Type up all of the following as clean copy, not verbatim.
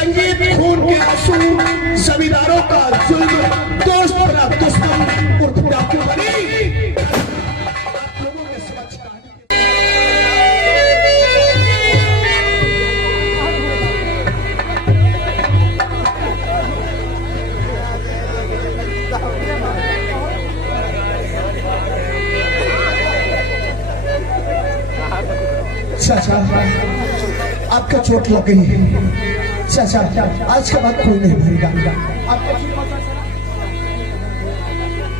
संगीत खून के आंसू, जमींदारों का जुल्म, दोस्त बना दुश्मन उर्फ डाकू बनी। आप लोगों ने समझ चाचा, आपका चोट लग गई है। चाचा, आज के बाद कोई नहीं मरेगा।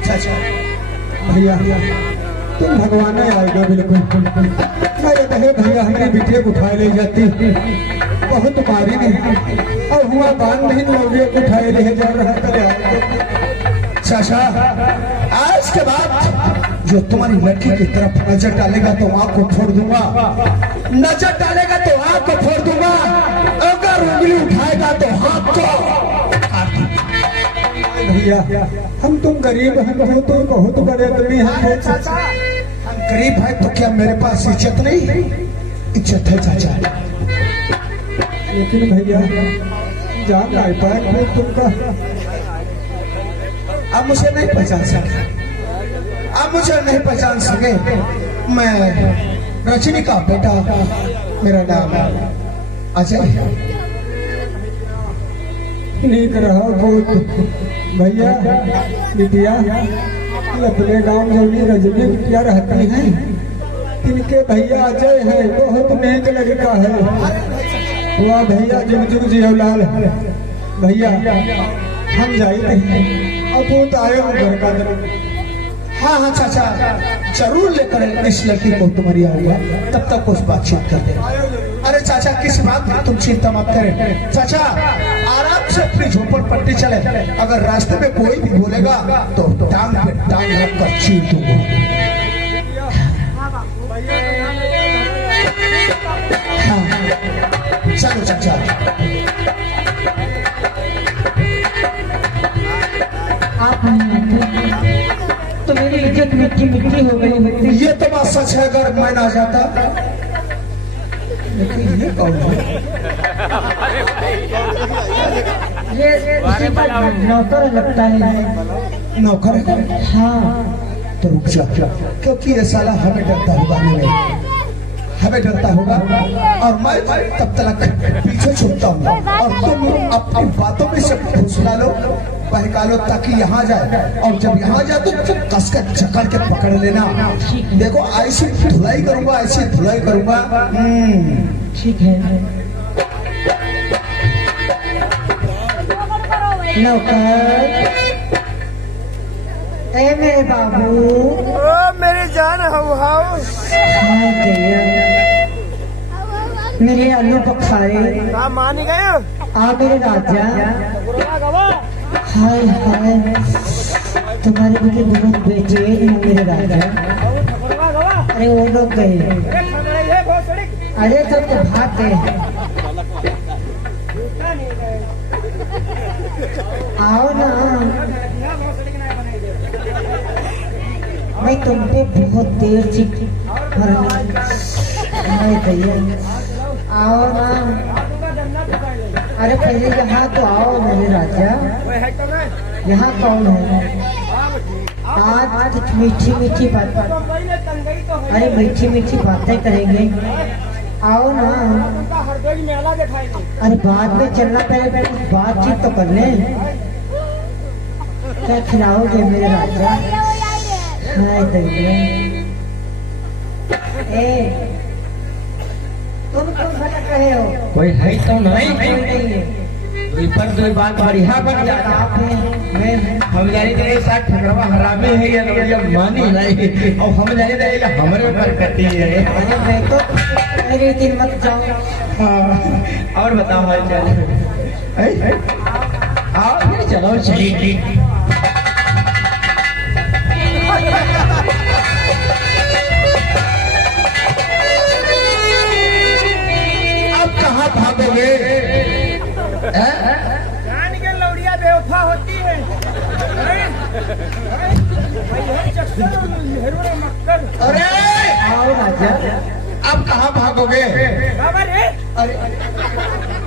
चाचा, भैया तुम भगवान आएगा बिल्कुल। मेरे कहे भैया हमारे बिटिया को उठाए ले जाती, बहुत मारी नहीं और हुआ बांध नहीं लोगे उठाए ले जा रहा था। चाचा, आज के बाद जो तुम्हारी लड़की की तरफ नजर डालेगा तो आंख को फोड़ दूंगा, नजर डालेगा तो आंख को फोड़ दूंगा, अगर उंगली उठाएगा तो हाथ को काट दूंगा। भैया हम तुम गरीब हैं, बहुत बड़े आदमी हैं। चाचा, हम गरीब हैं तो क्या मेरे पास इज्जत नहीं? इज्जत है चाचा। लेकिन भैया जान नहीं पाए तुमका, अब मुझे नहीं पहचान सके, अब मुझे नहीं पहचान सके। मैं रजनी का बेटा, मेरा नाम अजय। नीक रहा बहुत भैया। बिटिया अपने गांव जौनी रजनी बिटिया रहती हैं, इनके भैया अजय है, बहुत नेक लगता है। वाह भैया, जुग जुग जियो लाल। भैया हम जाए अब आए घर का। हाँ हाँ चाचा, जरूर लेकर इस लड़की को तुम्हारी आऊंगा, तब तक कुछ बातचीत करते हैं। अरे चाचा, किस बात की तुम चिंता मत करें। चाचा आराम से अपनी झोपड़पट्टी चले, अगर रास्ते में कोई भी बोलेगा तो टांग पे टांग रखकर चीर दूंगा। हाँ चलो चाचा। आप तो मेरी इज्जत मिट्टी मिट्टी हो गई। ये तो बात सच है, अगर मैं ना जाता। लेकिन ये कौन है? ये नौकर लगता है। नौकर है? हाँ। तो रुक जा, क्योंकि ये साला हमें डरता होगा, हमें डरता होगा और मैं तब तक पीछे छुपता हूँ और तुम अपनी बातों में से फुसला लो, बहका लो ताकि यहाँ जाए, और जब यहाँ जाए तो कस कर जकड़ के पकड़ लेना। देखो ऐसी धुलाई करूंगा, ऐसी धुलाई करूंगा। ठीक है। नौकर, ए मेरे बाबू, ओ मेरी जान हाउ मेरे आलू पखारे, मान गए आ मेरे राजा। हाय हाय, तुम्हारे मुझे बहुत बेटे हैं मेरे राजा। अरे वो लोग गए, अरे सब तो भाग गए। आओ ना, मैं तुम पे बहुत देर से भैया। आओ ना, अरे पहले यहाँ तो आओ मेरे राजा। यहाँ कौन है? आज कुछ मीठी मीठी बात, अरे मीठी मीठी बातें करेंगे। आओ ना। अरे बाद में चलना, पहले कुछ बातचीत तो कर ले। क्या खिलाओगे मेरे राजा? हाय दैया, तुम भटक रहे हो? कोई है तो नहीं, कोई नहीं है। पर दो बात बढ़िया बन जाता। हम जाने के साथ ठगड़वा हरामी है या नौकरिया मानी नहीं, और हम जाने रहेगा हमारे ऊपर करती है। अरे मैं तो मेरे दिन मत जाओ। हाँ, और बताओ हाल चाल। आओ चलो चलिए। अब कहाँ भागोगे? लौड़िया बेवफा होती है। अरे आओ राजा। अब कहाँ भागोगे? अरे अरे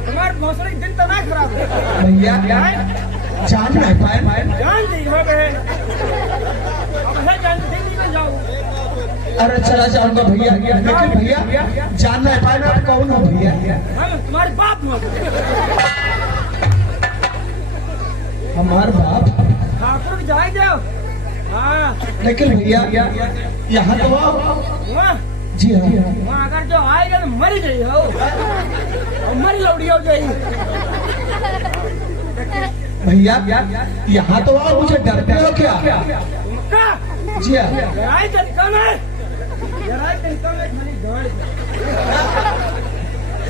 तुम्हारे भोसड़ी दिन तो ना भैया जान नहीं पाए जान दी हो गए अब है जान दिल्ली में जाऊं अरे चला जाऊंगा भैया लेकिन भैया जान नहीं पाए आप कौन हो भैया हम तुम्हारे बाप हो हमारे बाप ठाकुर के जाए जाओ हाँ लेकिन भैया यहाँ तो आओ वहाँ जी हाँ वहाँ अगर जो आएगा तो मर गई हो और मर लौड़ी हो गई भैया यहाँ तो आओ मुझे डरते हो क्या तुमका जी हाँ लड़ाई कम है लड़ाई कम है खाली दौड़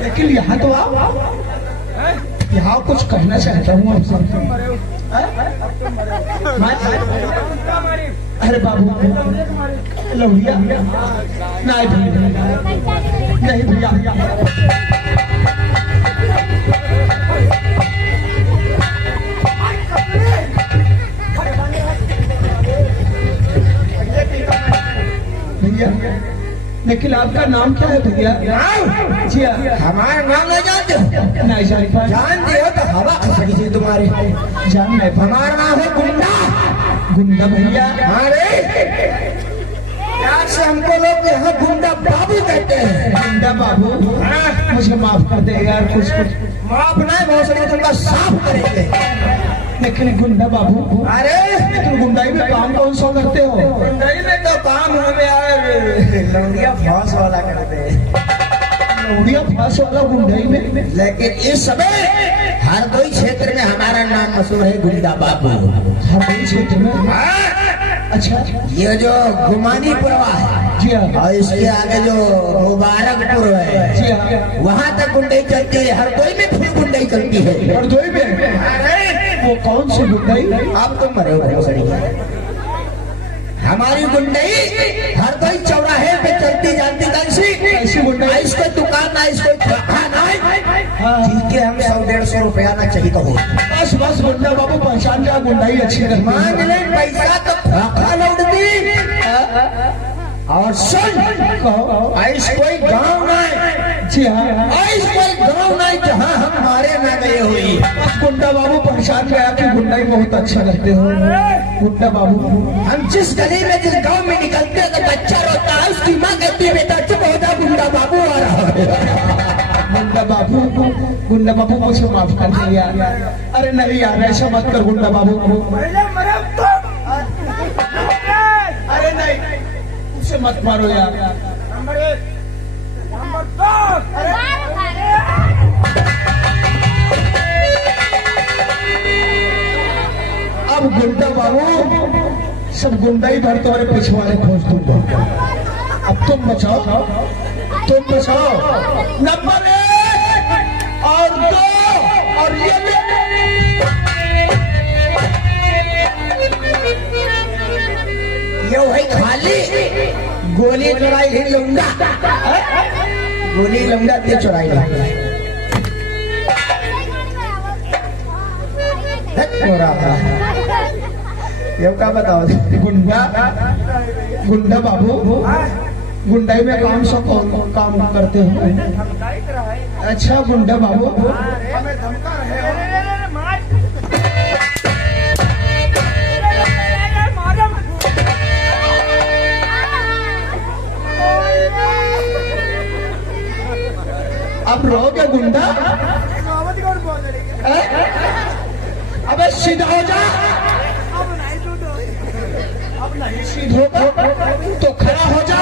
लेकिन यहाँ तो आओ हैं? यहाँ कुछ कहना चाहता हूँ आपसे तुम मरे हो तुमका मारी अरे बाबू लौड़िया को मारी लौड़िया नहीं भैया नहीं भैया भैया लेकिन आपका नाम क्या है भैया जी हाँ हमारा नाम नहीं जानते हो? नहीं जान पाए जानते हो तो हवा खसकी थी तुम्हारी। जान नहीं पाए हमारा नाम है गुंडा। गुंडा भैया अरे प्यार से हमको लोग यहाँ गुंडा बाबू कहते हैं। गुंडा बाबू मुझे माफ कर दे यार कुछ माफ नहीं बहुत सारे तुमका साफ करेंगे। लेकिन गुंडा बाबू अरे तुम गुंडाई में काम कौन सा करते हो गुंडाई में तो काम हमें यार लौंडिया फांस वाला करते हैं। लौड़िया फांस वाला गुंडाई में लेकिन इस समय हरदोई क्षेत्र में हमारा नाम मशहूर है गुंडा बाबू। हर क्षेत्र में अच्छा ये जो गुमानी पुरवा है जी हाँ और इसके आगे जो मुबारकपुर है जी हाँ वहाँ तक गुंडाई चलती है। हरदोई में फिर गुंडाई चलती है। और दो ही में वो कौन सी गुंडाई आप तो मरे हो सड़ी। हमारी गुंडाई हरदोई चौराहे पे चलती जाती ऐसी गुंडाई इसको दुकान ना इसको खाना हाँ ठीक है हम 100-150 रुपया ना चाहिए कहो। बस बस गुंडा बाबू पहचान जा गुंडाई अच्छी करती मान है ले पैसा तो फाका लौटती और सुन कहो ऐस कोई गांव नहीं जी हाँ ऐस कोई गांव नहीं जहाँ हम मारे ना गए हुई। बस गुंडा बाबू पहचान गया कि गुंडाई बहुत अच्छा लगते हो गुंडा बाबू हम जिस गली में जिस गांव में निकलते हैं तो बच्चा रोता है उसकी माँ कहती है बेटा चुप हो जा गुंडा बाबू आ रहा है। गुंडा बाबू मुझे माफ कर दे यार अरे नहीं यार ऐसा मत कर गुंडा बाबू पहले मरे तुम अरे नहीं उसे मत मारो यार नंबर 1 नंबर 2 अब गुंडा बाबू सब गुंडा ही भर तुम्हारे पिछवाड़े खोज दूंगा। अब तुम बचाओ नंबर 1 और 2 और ये ये वही खाली गोली चुराई ही लूंगा। गोली लूंगा ते चुराई लूंगा। ये क्या बताओ गुंडा बाबू गुंडाई में कौन सा काम करते हो अच्छा गुंडा बाबू हमें धमका रहे मार अब रहोगे गुंडा अबे सीधा हो जा सीधो तो खड़ा हो जा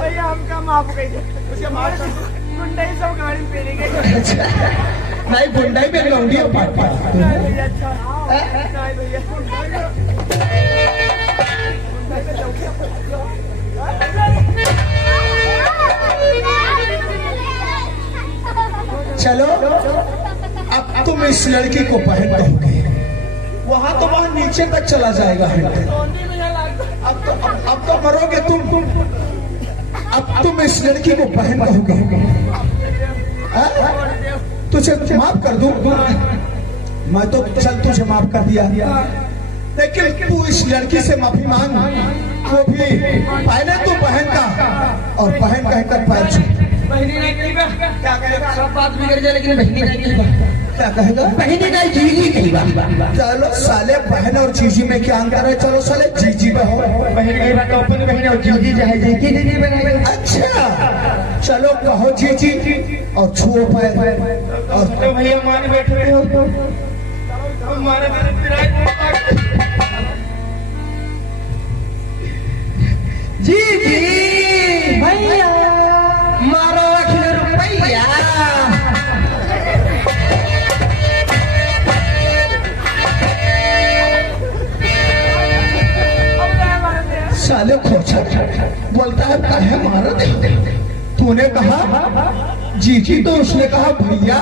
भैया हमका माफ कर दे उसके मार गुंडाई सब गाड़ी पे ले गए नहीं गुंडाई में लौंडिया पापा भैया अच्छा नहीं भैया चलो अब तुम इस लड़की को पहन दोगे वहां तो वहां नीचे तक चला जाएगा अब तो मरोगे तुम अब तुम इस लड़की को पहन दोगे तुझे माफ कर दूं मैं तो चल तुझे माफ कर दिया लेकिन तू इस लड़की से माफी मांग वो भी पहले तो बहन का और बहन कहकर पैर छू। बहनी नहीं कही बा क्या कहेगा सब बात बिगड़ जाए लेकिन बहनी नहीं कही बा क्या कहेगा? बहनी नहीं जीजी कही बा चलो साले बहन और जीजी में क्या अंतर है? चलो साले जीजी बहो। बहन कही बा तो अपनी बहन और जीजी चाहे जीजी दीदी बनाएगा। अच्छा चलो कहो जीजी और छुओ पैर। और तो भैया मान बैठे हो तो हमारे मेरे पिराई जी जी भैया मारो अखिल रुपैया साले खोचा बोलता है काहे मारो दे। तूने कहा जीजी तो उसने कहा भैया।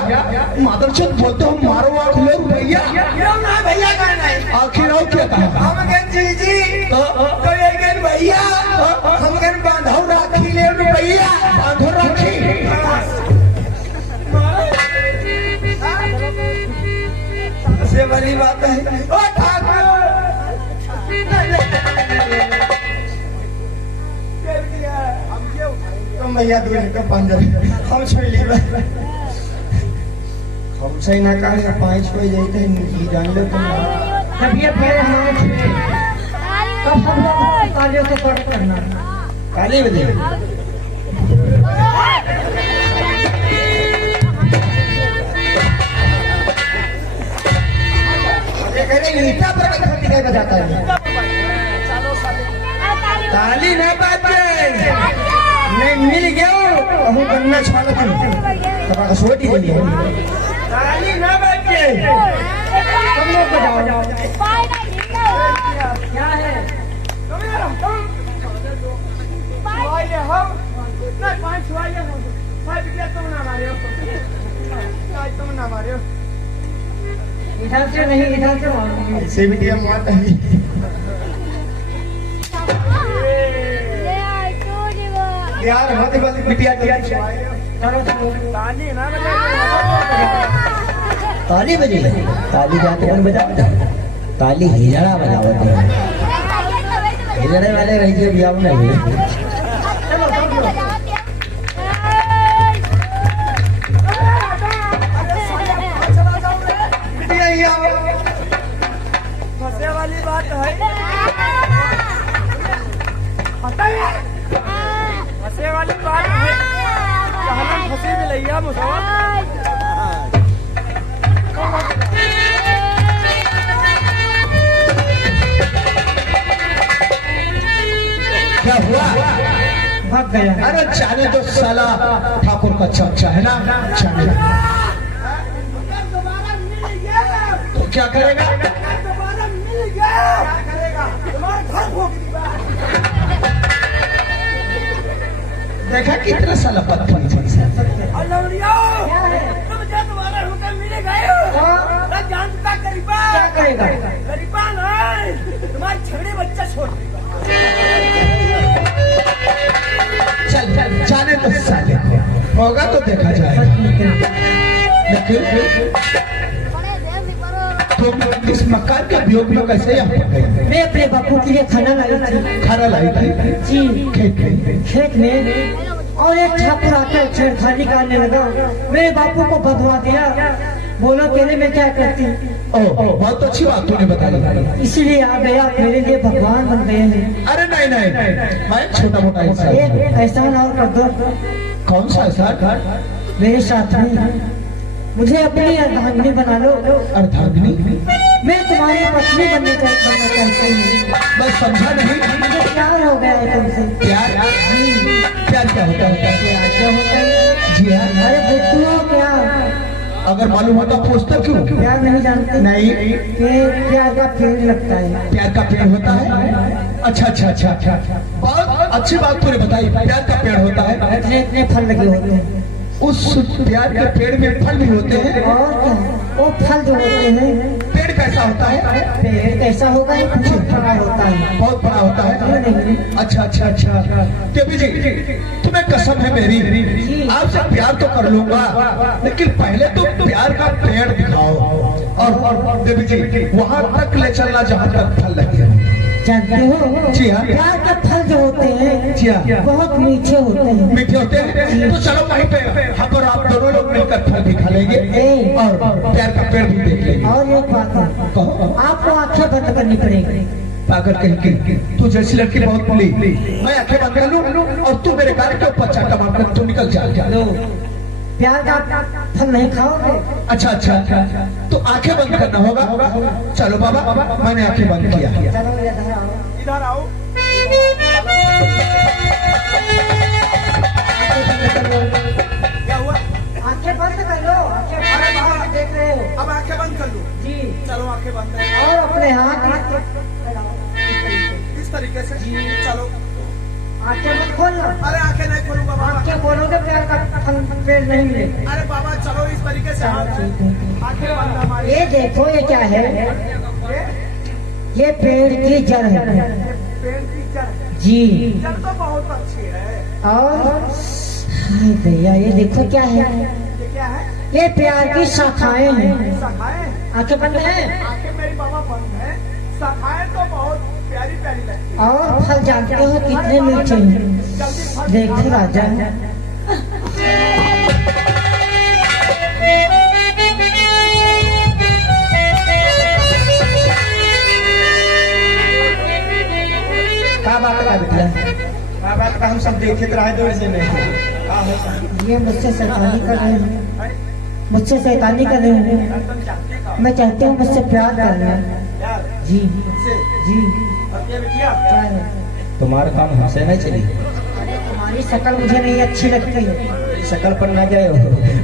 मादरचोद बोलते हो मारो अखिल भैया। भैया का नहीं आखिर और क्या कहा? हम गए जीजी तो ये गए भैया हम गए बांधो राखी ले भैया बांधो राखी। से बड़ी बात है ओ ठाकुर तुम भैया दूर का पंजर हम छोड़ ली हमसे ना कहे पाँच हो जाते हैं जान लो तुम भैया फिर हमारे कब सब लोग कार्यों को कर करना काली बजे ईटा पर दिखाई जाता है ताली ना बाजे नहीं मिल गया हम बनना छाला तुम तब का सोटी दे दिया ताली ना बाजे तुम लोग बजाओ क्या है हम नहीं पाँच छुआइए हम तुम ना मारे हो तुम ना मारे हो इधर से नहीं इधर से मारो। से भी दिया माता है यार होते बस बिटिया दिया चलो चलो ताली ना ताली बजे ताली जाते कौन बजा ताली हिजड़ा बजावते हैं हिजड़े वाले रही थे बियाह में फंसे वाली बात है फंसे वाली बात है कहना फंसी भी लैया मुझे क्या हुआ? भाग गया। अरे जाने तो साला ठाकुर का चमचा है ना जाने। दोबारा मिल गया तो क्या करेगा? दोबारा मिल गया क्या करेगा तुम्हारा घर भोग दिया देखा कितना साला पत्थर और लौड़ियो तुम जब तुम्हारा होकर मिल गए हो तो जानता गरीबा क्या करेगा? गरीबा नहीं तुम्हारे छगड़े बच्चा छोड़ देगा चल चल जाने तो साले होगा तो देखा जाएगा। लेकिन तुम इस मकान के वियोग में कैसे यहाँ पर गई? मैं अपने बापू के लिए खाना लाई थी खाना लाई थी जी खेत में। खेत में और एक ठाकुर आकर छेड़खानी करने लगा। मेरे बापू को बधवा दिया, बोला तेरे में क्या करती। बहुत अच्छी बात तूने बताई। इसीलिए आ गया, मेरे लिए भगवान बन गए हैं। अरे नहीं नहीं मैं छोटा मोटा इंसान हूँ। एक एहसान और कर दो कौन सा एहसान? मेरे साथ में मुझे अपनी अर्धांगिनी बना लो। अर्धांगिनी? मैं तुम्हारी पत्नी बनना चाहती हूँ। बस समझा नहीं। मुझे प्यार हो गया है तुमसे। प्यार? प्यार क्या होता है? प्यार क्या होता है? जी हाँ। अरे बुद्धू प्यार। अगर मालूम होता पूछता क्यों? प्यार नहीं जानते? नहीं। प्यार का पेड़ लगता है। प्यार का पेड़ होता है? अच्छा अच्छा अच्छा अच्छा बहुत अच्छी बात तूने बताई। प्यार का पेड़ होता है, इतने इतने फल लगे होते हैं। उस प्यार के पेड़ में फल भी होते हैं। और क्या? वो फल जो होते हैं, पेड़ कैसा होता है? पेड़ कैसा होगा? ये बहुत बड़ा होता है। बहुत बड़ा होता है। अच्छा अच्छा अच्छा देवी जी तुम्हें कसम है मेरी, आपसे प्यार तो कर लूंगा लेकिन पहले तो प्यार का पेड़ दिखाओ। और देवी जी वहां तक ले चलना जहां तक फल लगे। जानते हो जी हाँ। प्यार के फल जो होते हैं जी हाँ। बहुत मीठे होते हैं। मीठे होते हैं तो चलो वहीं पे हम और आप दोनों लोग मिलकर फल भी खा लेंगे और प्यार का पेड़ भी देख लेंगे। और एक बात है, कहो। आपको आंखें बंद करनी पड़ेगी। पागल कहीं की तू जैसी लड़की बहुत मिली, मैं आंखें बंद कर लूं और तू मेरे गाल के ऊपर चाटा मारकर तू निकल जा। लो, प्यार का फल नहीं खाओगे। अच्छा अच्छा तो आंखें बंद करना होगा। चलो बाबा मैंने आंखें बंद किया। चलो इधर आओ। इधर आओ। क्या हुआ? आंखें बंद कर लो। आंखें अरे बंद बाबा, कर, देख रहे हो। अब आंखें बंद कर लूं? जी। चलो आंखें बंद है। और अपने हाथ इस तरीके से चलो। आंखें मत खोलना। अरे आंखें नहीं खोलूंगा बाबा। आंखें खोलोगे प्यार का फल पेड़ नहीं मिलेगा। अरे बाबा चलो इस तरीके से हाथ आंखें बंद हमारी। ये देखो ये क्या है? ये ये पेड़ की जड़ है। पेड़ की जड़। जी। जड़ तो बहुत अच्छी है। और हाय भैया ये देखो क्या है? ये क्या है? ये प्यार की शाखाएं हैं। शाखाएं। आंखें बंद है। आंखें मेरी बाबा बंद है। शाखाएं तो बहुत प्यारी प्यारी लगती है। और फल जानते हो कितने मीठे हैं? जल्दी फल देखो राजा, क्या बात है बिटिया? क्या बात का हम सब देखे तो रहे दूर से नहीं। ये मुझसे शैतानी कर रहे हैं। मुझसे शैतानी कर रहे हैं। मैं चाहती हूँ मुझसे प्यार कर रहे हैं। यार जी से जी। और ये बिटिया क्या है? तुम्हारा काम हमसे नहीं चली। तुम्हारी शक्ल मुझे नहीं अच्छी लगती है। शकल पर ना गए हो।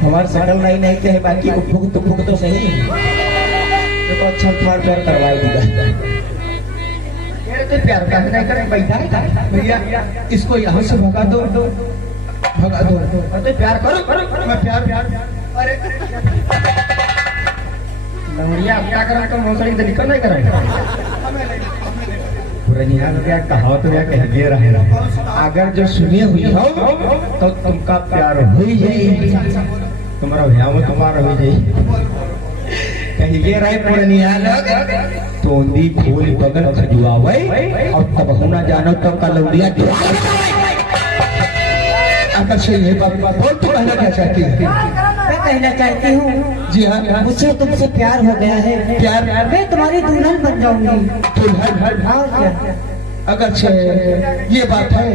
हमारी शकल नहीं चाहे बाकी को फूक तो सही। देखो अच्छा तुम्हारा प्यार करवाई दीगा। तो प्यार का नहीं करे बैठा है भैया इसको यहाँ से भगा दो भगा दो। और तो प्यार करो। मैं प्यार अरे लवड़िया अब क्या करा तुम मौसम से निकल नहीं करेंगे। हमें नहीं। पुरानिया में क्या कहावत में कह दिया रहा, अगर जो सुनी हुई हो तो तुमका प्यार हो ही जाए। तुम्हारा भ्याम तुम्हारा हो जाए। कहिए रहे पुरानिया लोग तोंदी फूल बगल खजुआवे और तब होना जानो तब का लौड़िया अगर से ये बात बोल तो कहना क्या चाहती है? मैं कहना चाहती हूँ जी हाँ। मुझे तुमसे प्यार हो गया है। प्यार मैं तुम्हारी दुल्हन बन जाऊंगी। दुल्हन। और क्या? अगर से ये बात है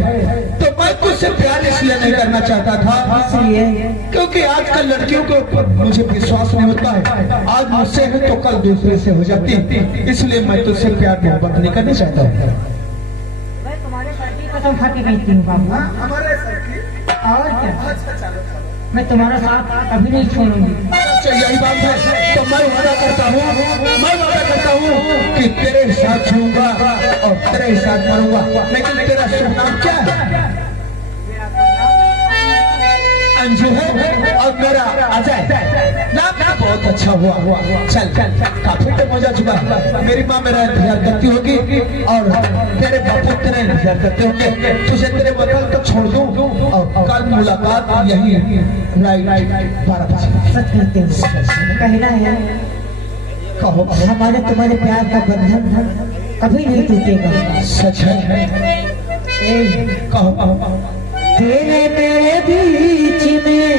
तो मैं तुझसे प्यार इसलिए नहीं करना चाहता था इसलिए क्योंकि आजकल लड़कियों के ऊपर मुझे विश्वास नहीं होता है। आज मुझसे है तो कल दूसरे से हो जाती, इसलिए मैं तुझसे प्यार मोहब्बत नहीं करना चाहता हूँ। मैं तुम्हारे सर की कसम खा के कहती हूँ बाबू। हमारे सर की। और क्या? अच्छा चलो। मैं तुम्हारा साथ कभी नहीं छोड़ूंगी। अच्छा यही बात है तो मैं वादा करता हूँ कि तेरे साथ छूंगा और तेरे साथ मरूंगा। लेकिन तेरा शुभ नाम क्या है? अंजू है और मेरा अजय। नाम बहुत अच्छा हुआ। चल काफी टाइम हो जा चुका। मेरी माँ मेरा इंतजार करती होगी और तेरे बापू तेरा इंतजार करते होंगे। तुझे तेरे वतन तक छोड़ दूं और कल मुलाकात यही राइट 12 बजे। सच कहते हो। कहना है कहो। हमारे तुम्हारे प्यार का बंधन कभी नहीं टूटेगा। सच है। कहो। तेरे मेरे बीच में,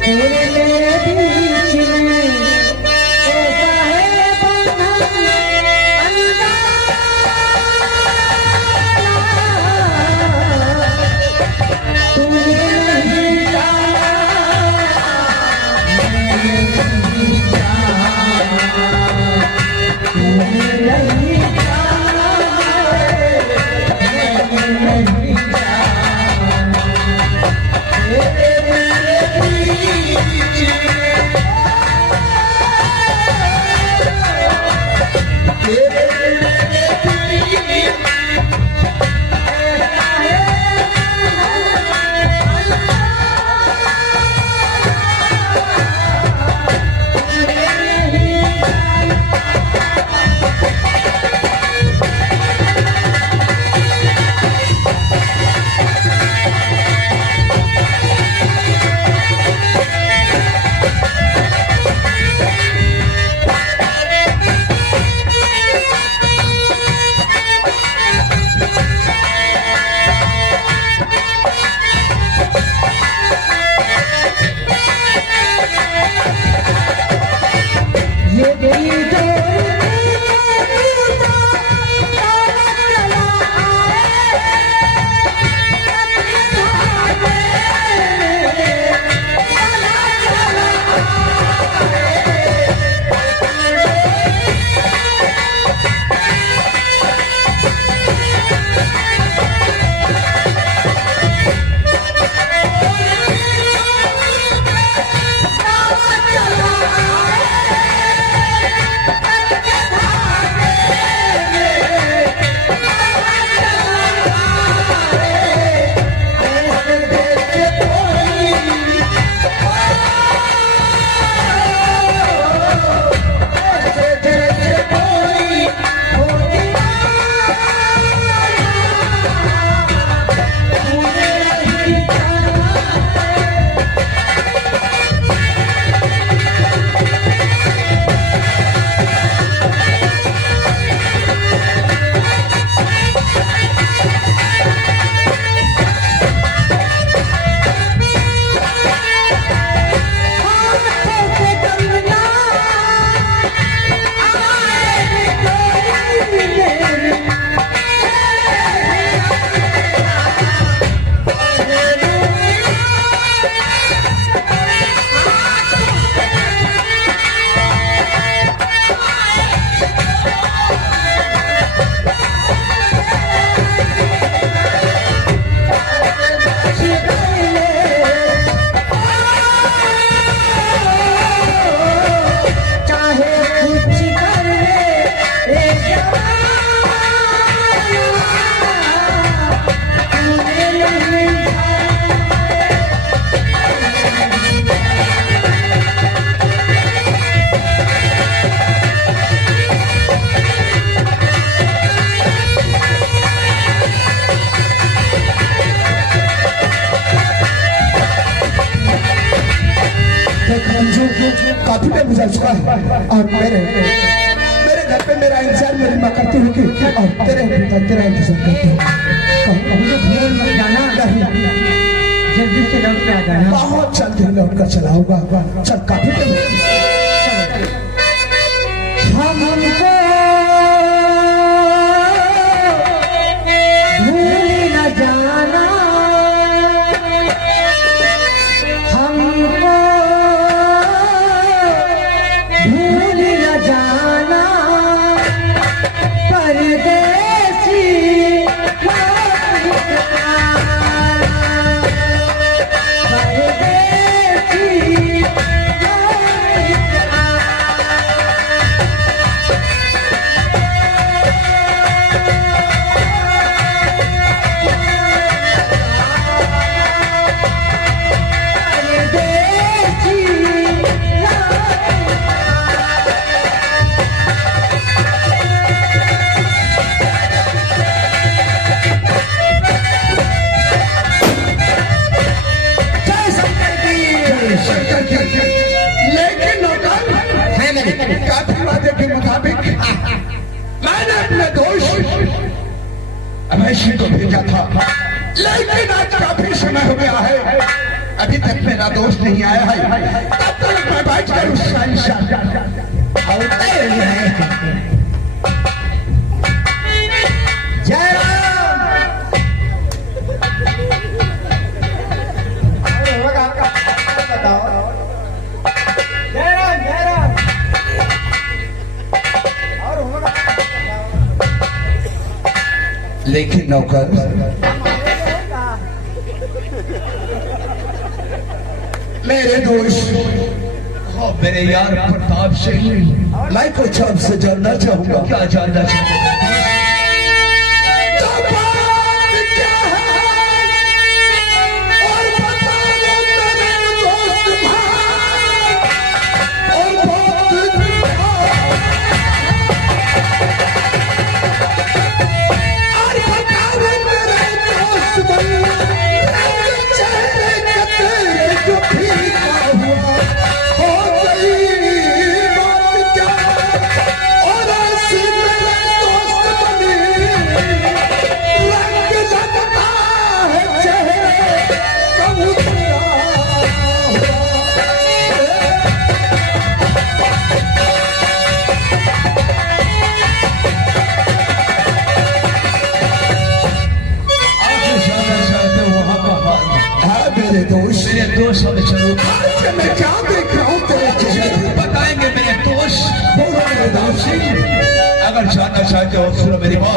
तेरे मेरे बीच में ऐसा है बंधन अनजाना। तूने नहीं जाना, मैंने नहीं जाना, तूने नहीं जाना, मैंने नहीं काफी टाइम गुजर चुका है और मेरे घर पे मेरा इंतजार मेरी माँ करती होगी और तेरा इंतजार करती हूँ। मुझे भूल मत जाना, जल्दी से लौट के आ जाना। बहुत जल्दी लौट कर चलाऊंगा। चल काफी टाइम हमको भूल न जाना, हमको भूल न जाना, परदेसी लेकिन काफी वादे के मुताबिक मैंने अपने दोस्त अवैशी को भेजा था, लेकिन आज काफी समय हो गया है, अभी तक मेरा दोस्त नहीं आया है। तब तक मैं बैठ कर उसका लेकिन नौकर मेरे दोस्त मेरे यार प्रताप सिंह, मैं कुछ आपसे जानना चाहूंगा। क्या जानना चाहूंगा? मेरे दोस्त मैं क्या देख रहा हूँ तेरे बताएंगे मेरे दोस्त। मेरे दोस्त अगर जानना चाहते हो सुनो मेरी बात।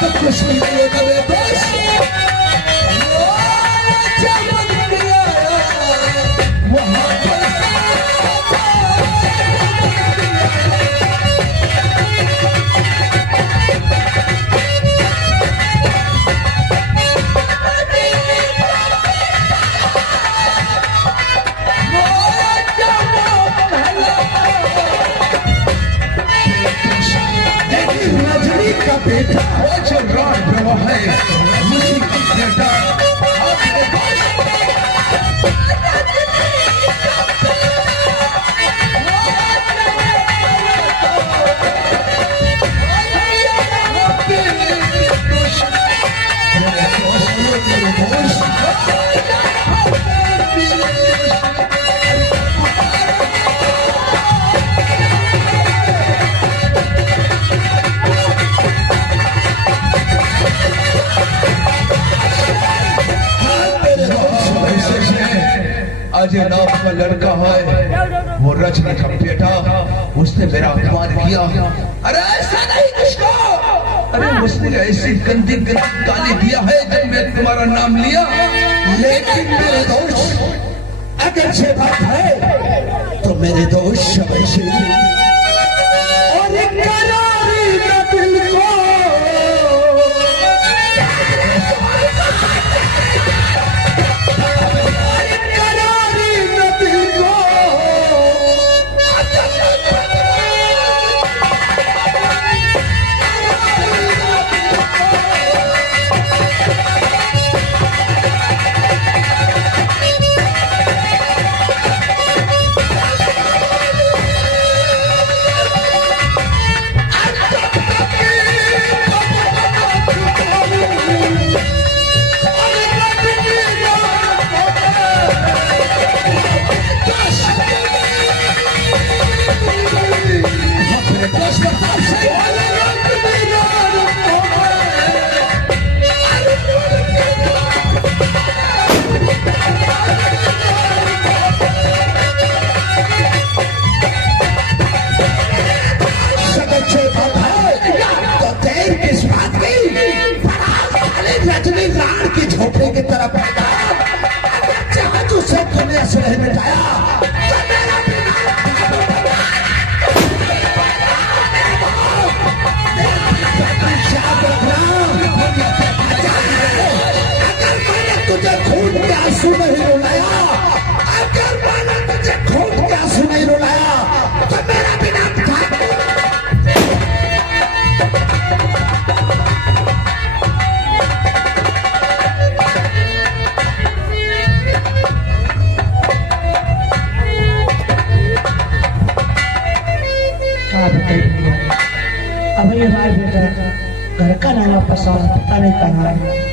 तो कुछ नहीं करे बस वहाँ पर रजनी का बेटा वो जो रात रहा है उसी का बेटा आपके पास अजय नाम का लड़का है वो रजनी का बेटा उसने मेरा अपमान किया। अरे ऐसा नहीं किसको, अरे उसने ऐसी गंदी गंदी गाली दिया है जब मैं तुम्हारा नाम लिया। लेकिन मेरे दोस्त अगर से बात है तो मेरे दोस्त शबैशी और एक करारी न दिल को रजनीकांत की झोपड़ी की तरफ जहां तुझसे दुनिया से नहीं मिटाया तो मेरा अगर मैंने तुझे खून के आंसू नहीं रुलाया, अगर मैंने तुझे खून के आंसू नहीं रुलाया तो मेरा बिना अब ये भाई बेटा घर का नाना पसंद पता नहीं कहाँ है।